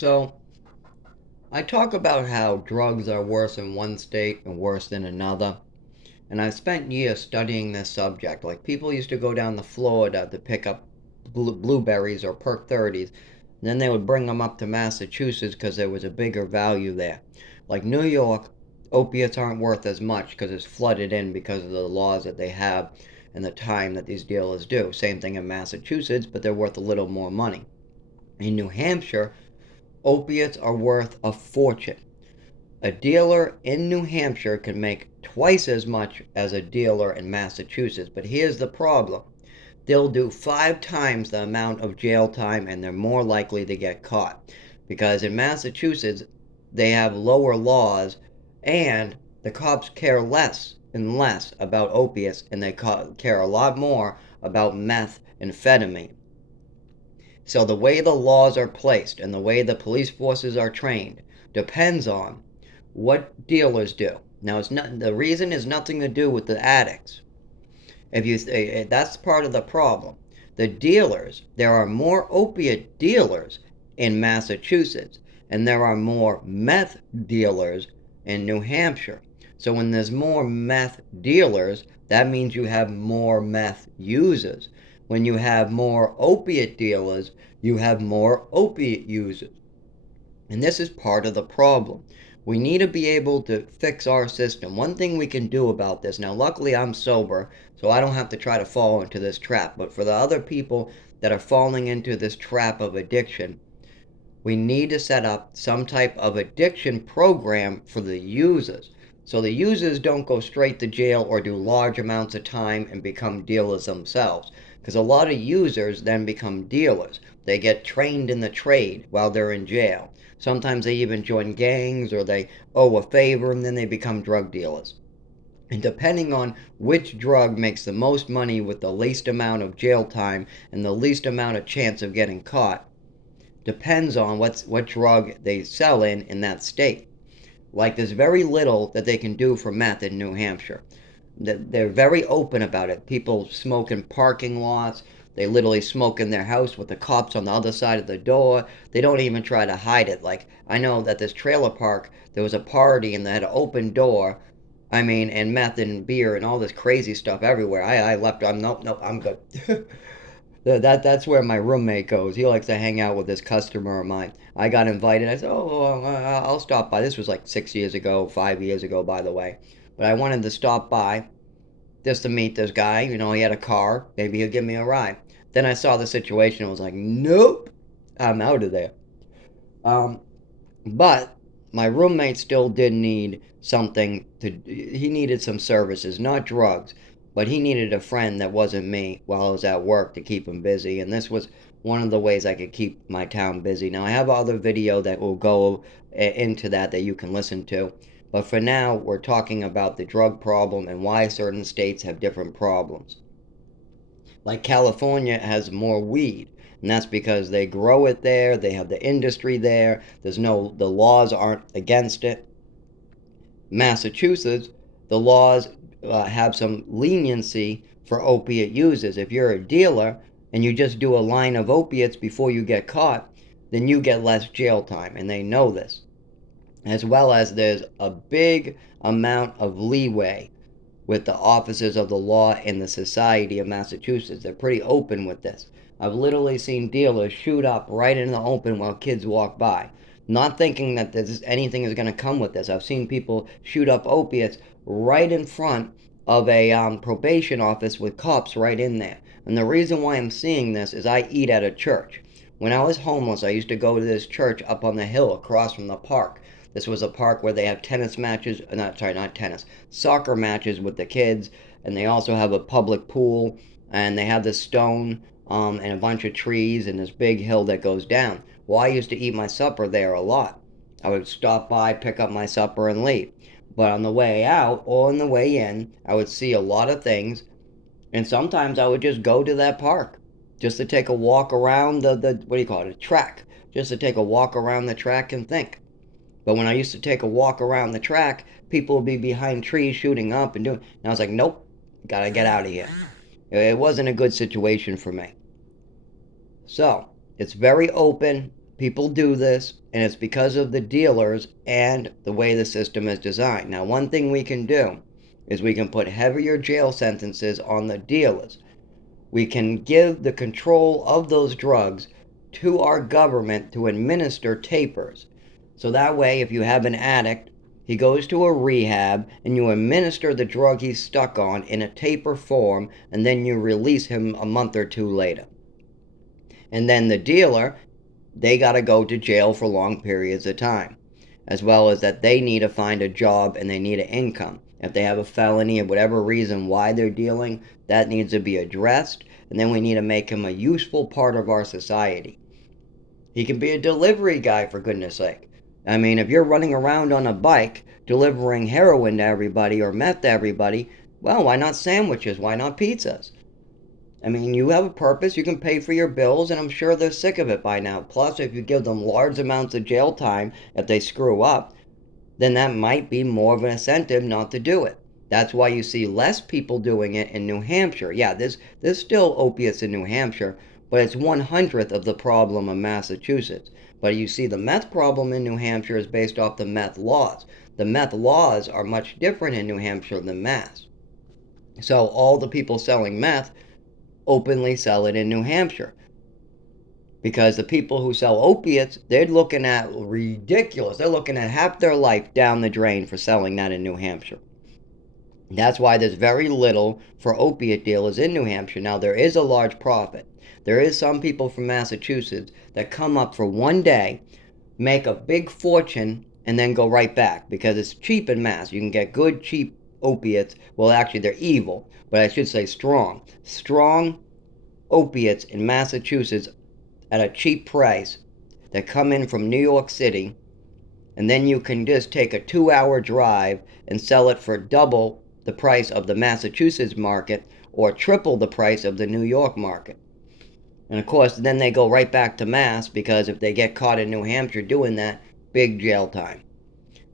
So, I talk about how drugs are worse in one state and worse in another. And I've spent years studying this subject. Like, people used to go down to Florida to pick up blueberries or Perk 30s. And then they would bring them up to Massachusetts because there was a bigger value there. Like New York, opiates aren't worth as much because it's flooded in because of the laws that they have and the time that these dealers do. Same thing in Massachusetts, but they're worth a little more money. In New Hampshire, opiates are worth a fortune. A dealer in New Hampshire can make twice as much as a dealer in Massachusetts. But here's the problem: they'll do 5 times the amount of jail time and they're more likely to get caught. Because in Massachusetts, they have lower laws and the cops care less and less about opiates and they care a lot more about meth and amphetamine. So the way the laws are placed and the way the police forces are trained depends on what dealers do. Now, it's not the reason is nothing to do with the addicts. If you that's part of the problem. The dealers, there are more opiate dealers in Massachusetts, and there are more meth dealers in New Hampshire. So when there's more meth dealers, that means you have more meth users. When you have more opiate dealers, you have more opiate users. And this is part of the problem. We need to be able to fix our system. One thing we can do about this, now luckily I'm sober, so I don't have to try to fall into this trap. But for the other people that are falling into this trap of addiction, we need to set up some type of addiction program for the users. So the users don't go straight to jail or do large amounts of time and become dealers themselves. Because a lot of users then become dealers. They get trained in the trade while they're in jail. Sometimes they even join gangs or they owe a favor and then they become drug dealers. And depending on which drug makes the most money with the least amount of jail time and the least amount of chance of getting caught, depends on what drug they sell in that state. Like there's very little that they can do for meth in New Hampshire. They're very open about it. People smoke in parking lots. They literally smoke in their house with the cops on the other side of the door. They don't even try to hide it. Like I know that this trailer park, there was a party and they had an open door. I mean, and meth and beer and all this crazy stuff everywhere. I left. Nope, I'm good. That's where my roommate goes. He likes to hang out with this customer of mine. I got invited. I said, "Oh, I'll stop by." This was like 6 years ago, 5 years ago, by the way. But I wanted to stop by just to meet this guy. You know, he had a car. Maybe he'll give me a ride. Then I saw the situation. I was like, "Nope, I'm out of there." Um, but my roommate still did need something to. He needed some services, not drugs, but he needed a friend that wasn't me while I was at work to keep him busy. And this was one of the ways I could keep my town busy. Now I have other video that will go into that you can listen to. But for now, we're talking about the drug problem and why certain states have different problems. Like California has more weed, and that's because they grow it there, they have the industry there, the laws aren't against it. Massachusetts, the laws have some leniency for opiate users. If you're a dealer and you just do a line of opiates before you get caught, then you get less jail time, and they know this. As well as there's a big amount of leeway with the officers of the law in the Society of Massachusetts. They're pretty open with this. I've literally seen dealers shoot up right in the open while kids walk by, not thinking that anything is going to come with this. I've seen people shoot up opiates right in front of a probation office with cops right in there. And the reason why I'm seeing this is I eat at a church. When I was homeless, I used to go to this church up on the hill across from the park. This was a park where they have tennis matches, not tennis, soccer matches with the kids, and they also have a public pool, and they have this stone and a bunch of trees and this big hill that goes down. Well, I used to eat my supper there a lot. I would stop by, pick up my supper, and leave. But on the way out or on the way in, I would see a lot of things, and sometimes I would just go to that park just to take a walk around the what do you call it, a track, just to take a walk around the track and think. But when I used to take a walk around the track, people would be behind trees shooting up and doing. And I was like, nope, gotta get out of here. It wasn't a good situation for me. So it's very open. People do this, and it's because of the dealers and the way the system is designed. Now, one thing we can do is we can put heavier jail sentences on the dealers. We can give the control of those drugs to our government to administer tapers. So that way, if you have an addict, he goes to a rehab and you administer the drug he's stuck on in a taper form, and then you release him a month or two later. And then the dealer, they got to go to jail for long periods of time, as well as that they need to find a job and they need an income. If they have a felony or whatever reason why they're dealing, that needs to be addressed, and then we need to make him a useful part of our society. He can be a delivery guy, for goodness sake. I mean, if you're running around on a bike delivering heroin to everybody or meth to everybody, well, why not sandwiches? Why not pizzas? I mean, you have a purpose, you can pay for your bills, and I'm sure they're sick of it by now. Plus, if you give them large amounts of jail time if they screw up, then that might be more of an incentive not to do it. That's why you see less people doing it in New Hampshire. Yeah, there's still opiates in New Hampshire, but it's 1/100th of the problem in Massachusetts. But you see the meth problem in New Hampshire is based off the meth laws. The meth laws are much different in New Hampshire than Mass. So all the people selling meth openly sell it in New Hampshire. Because the people who sell opiates, they're looking at ridiculous. They're looking at half their life down the drain for selling that in New Hampshire. That's why there's very little for opiate dealers in New Hampshire. Now, there is a large profit. There is some people from Massachusetts that come up for one day, make a big fortune, and then go right back because it's cheap in Mass. You can get good, cheap opiates. Well, actually, they're evil, but I should say strong. Strong opiates in Massachusetts at a cheap price that come in from New York City, and then you can just take a 2-hour drive and sell it for double the price of the Massachusetts market or triple the price of the New York market. And of course, then they go right back to Mass because if they get caught in New Hampshire doing that, big jail time.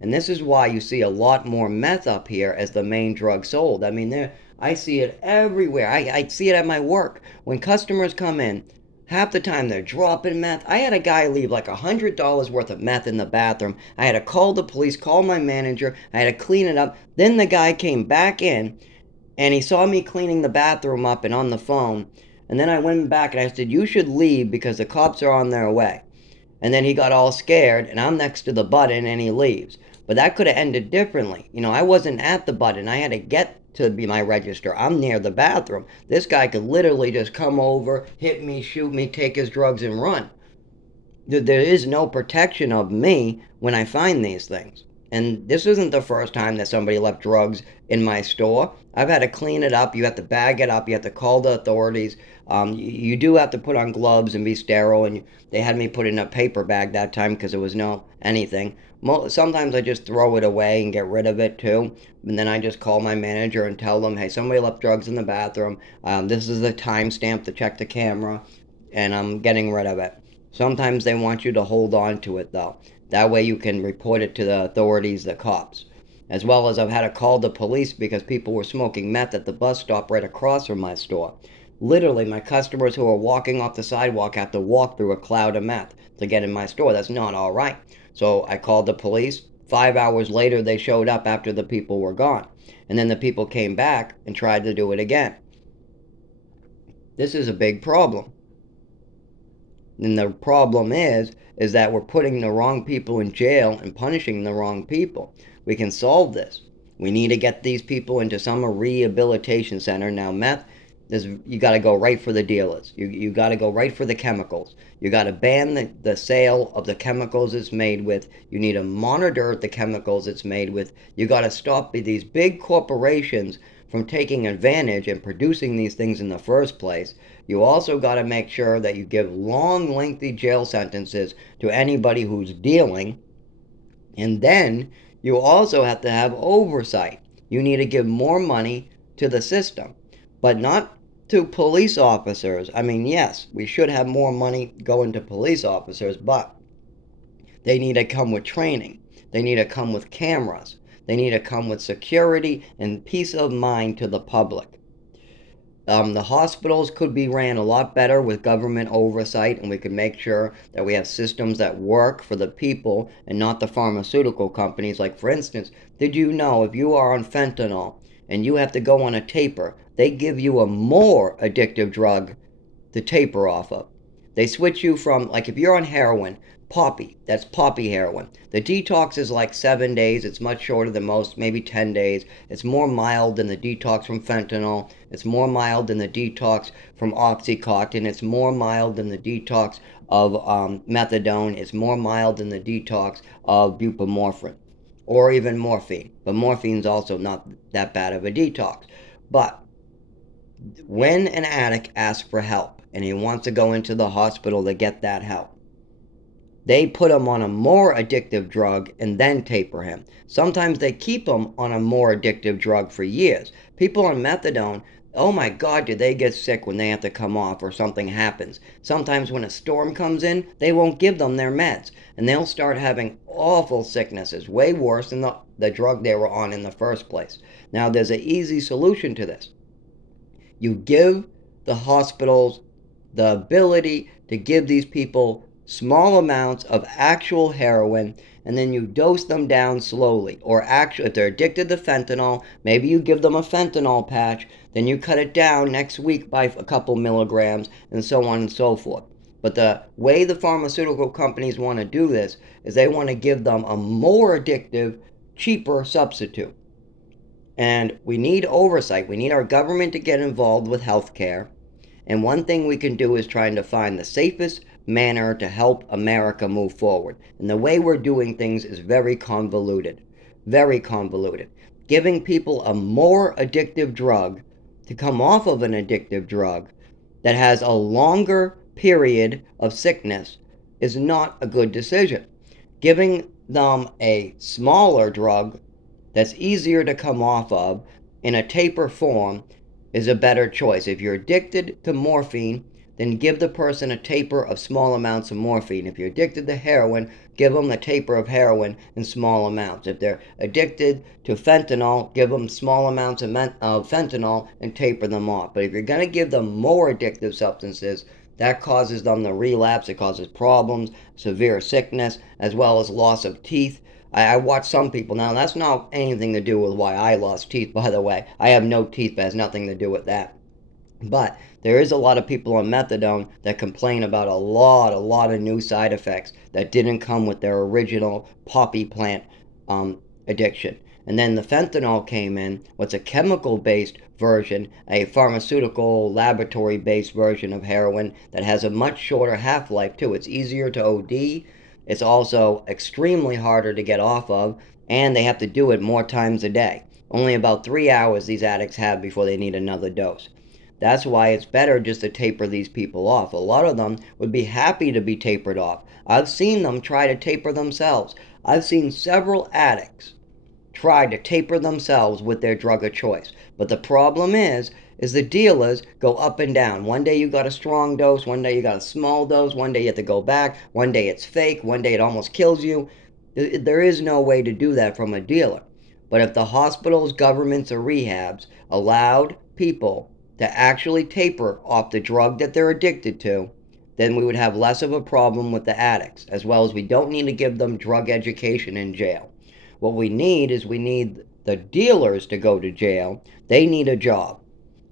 And this is why you see a lot more meth up here as the main drug sold. I mean, I see it everywhere. I see it at my work. When customers come in, half the time they're dropping meth. I had a guy leave like $100 worth of meth in the bathroom. I had to call the police, call my manager. I had to clean it up. Then the guy came back in and he saw me cleaning the bathroom up and on the phone. And then I went back and I said, "You should leave because the cops are on their way." And then he got all scared and I'm next to the button and he leaves. But that could have ended differently. You know, I wasn't at the button. I had to get to be my register. I'm near the bathroom. This guy could literally just come over, hit me, shoot me, take his drugs and run. There is no protection of me when I find these things. And this isn't the first time that somebody left drugs in my store. I've had to clean it up. You have to bag it up. You have to call the authorities. You do have to put on gloves and be sterile. And they had me put in a paper bag that time because there was no anything. Sometimes I just throw it away and get rid of it too. And then I just call my manager and tell them, "Hey, somebody left drugs in the bathroom. This is the timestamp to check the camera. And I'm getting rid of it." Sometimes they want you to hold on to it though. That way you can report it to the authorities, the cops. As well as I've had to call the police because people were smoking meth at the bus stop right across from my store. Literally, my customers who are walking off the sidewalk have to walk through a cloud of meth to get in my store. That's not all right. So I called the police. 5 hours later, they showed up after the people were gone. And then the people came back and tried to do it again. This is a big problem. And the problem is that we're putting the wrong people in jail and punishing the wrong people. We can solve this. We need to get these people into some rehabilitation center. Now, meth, you got to go right for the dealers. You got to go right for the chemicals. You got to ban the sale of the chemicals it's made with. You need to monitor the chemicals it's made with. You got to stop these big corporations from taking advantage and producing these things in the first place. You also got to make sure that you give long, lengthy jail sentences to anybody who's dealing. And then you also have to have oversight. You need to give more money to the system, but not to police officers. I mean, yes, we should have more money going to police officers, but they need to come with training. They need to come with cameras. They need to come with security and peace of mind to the public. The hospitals could be ran a lot better with government oversight, and we could make sure that we have systems that work for the people and not the pharmaceutical companies. Like, for instance, did you know if you are on fentanyl and you have to go on a taper, they give you a more addictive drug to taper off of? They switch you from, like, if you're on heroin, poppy, that's poppy heroin. The detox is like 7 days. It's much shorter than most, maybe 10 days. It's more mild than the detox from fentanyl. It's more mild than the detox from Oxycontin. It's more mild than the detox of methadone. It's more mild than the detox of buprenorphine or even morphine. But morphine's also not that bad of a detox. But when an addict asks for help and he wants to go into the hospital to get that help, they put him on a more addictive drug and then taper him. Sometimes they keep him on a more addictive drug for years. People on methadone, oh my God, do they get sick when they have to come off or something happens. Sometimes when a storm comes in, they won't give them their meds. And they'll start having awful sicknesses, way worse than the drug they were on in the first place. Now, there's an easy solution to this. You give the hospitals the ability to give these people small amounts of actual heroin, and then you dose them down slowly. Or actually, if they're addicted to fentanyl, maybe you give them a fentanyl patch, then you cut it down next week by a couple milligrams, and so on and so forth. But the way the pharmaceutical companies want to do this is they want to give them a more addictive, cheaper substitute. And we need oversight. We need our government to get involved with healthcare. And one thing we can do is trying to find the safest manner to help America move forward. And the way we're doing things is very convoluted. Very convoluted. Giving people a more addictive drug to come off of an addictive drug that has a longer period of sickness is not a good decision. Giving them a smaller drug that's easier to come off of in a taper form is a better choice. If you're addicted to morphine, then give the person a taper of small amounts of morphine. If you're addicted to heroin, give them a taper of heroin in small amounts. If they're addicted to fentanyl, give them small amounts of fentanyl and taper them off. But if you're going to give them more addictive substances, that causes them to relapse. It causes problems, severe sickness, as well as loss of teeth. I watch some people now. That's not anything to do with why I lost teeth, by the way. I have no teeth, but it has nothing to do with that. But there is a lot of people on methadone that complain about a lot of new side effects that didn't come with their original poppy plant addiction. And then the fentanyl came in, what's a chemical-based version, a pharmaceutical laboratory-based version of heroin that has a much shorter half-life too. It's easier to OD. It's also extremely harder to get off of, and they have to do it more times a day. Only about 3 hours these addicts have before they need another dose. That's why it's better just to taper these people off. A lot of them would be happy to be tapered off. I've seen them try to taper themselves. I've seen several addicts try to taper themselves with their drug of choice. But the problem is the dealers go up and down. One day you got a strong dose, one day you got a small dose, one day you have to go back, one day it's fake, one day it almost kills you. There is no way to do that from a dealer. But if the hospitals, governments, or rehabs allowed people to actually taper off the drug that they're addicted to, then we would have less of a problem with the addicts, as well as we don't need to give them drug education in jail. What we need is we need the dealers to go to jail. They need a job.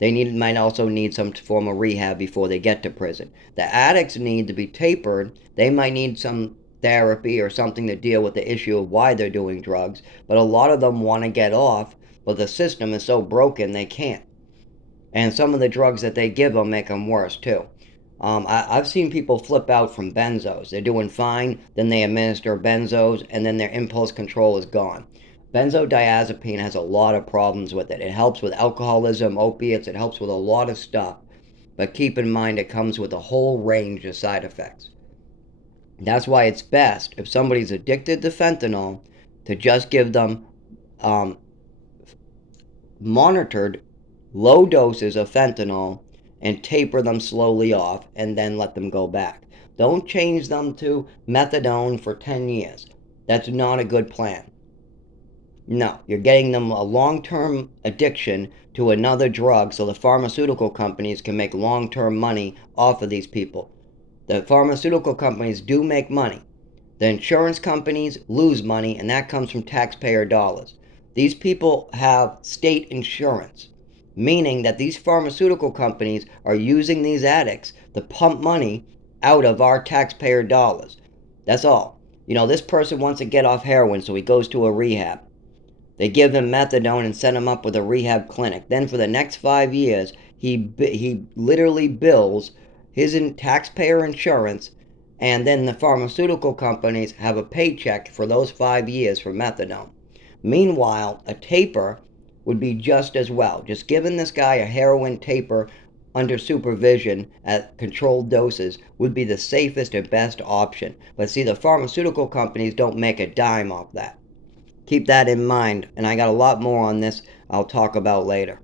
Might also need some form of rehab before they get to prison. The addicts need to be tapered. They might need some therapy or something to deal with the issue of why they're doing drugs, but a lot of them want to get off, but the system is so broken they can't. And some of the drugs that they give them make them worse too. I've seen people flip out from benzos. They're doing fine, then they administer benzos, and then their impulse control is gone. Benzodiazepine has a lot of problems with it. It helps with alcoholism, opiates, it helps with a lot of stuff. But keep in mind, it comes with a whole range of side effects. That's why it's best, if somebody's addicted to fentanyl, to just give them monitored low doses of fentanyl and taper them slowly off and then let them go back. Don't change them to methadone for 10 years. That's not a good plan. No, you're getting them a long-term addiction to another drug so the pharmaceutical companies can make long-term money off of these people. The pharmaceutical companies do make money. The insurance companies lose money, and that comes from taxpayer dollars. These people have state insurance, meaning that these pharmaceutical companies are using these addicts to pump money out of our taxpayer dollars. That's all. This person wants to get off heroin, so he goes to a rehab. They give him methadone and set him up with a rehab clinic. Then for the next 5 years, he literally bills his taxpayer insurance, and then the pharmaceutical companies have a paycheck for those 5 years for methadone. Meanwhile, a taper would be just as well. Just giving this guy a heroin taper under supervision at controlled doses would be the safest and best option. But see, the pharmaceutical companies don't make a dime off that. Keep that in mind, and I got a lot more on this I'll talk about later.